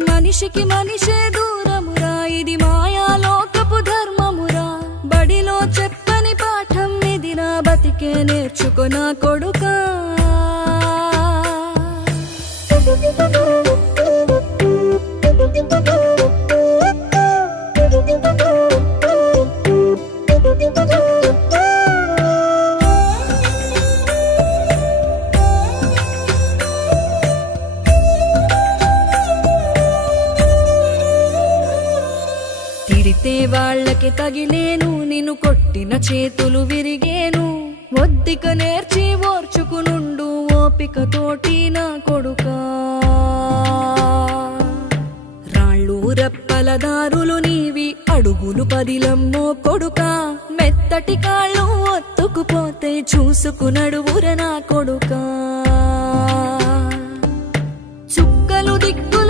మనిషికి మనిషే దూరమురా, ఇది మాయాలోకపు ధర్మమురా. బడిలో చెప్పని పాఠం ఇది, నా బతికే నేర్చుకో నా కొడుకా. తిడితే వాళ్ళకి తగిలేను, నిన్ను కొట్టిన చేతులు విరిగేను. ఒద్దిక నేర్చి ఓర్చుకునుండు ఓపికతోటి నా కొడుకా. రాళ్ళు రెప్పల దారులు నీవి, అడుగులు పదిలమ్మో కొడుకా. మెత్తటి కాళ్ళు ఒత్తుకుపోతే చూసుకునడువుర నా కొడుకా. చుక్కలు దిక్కు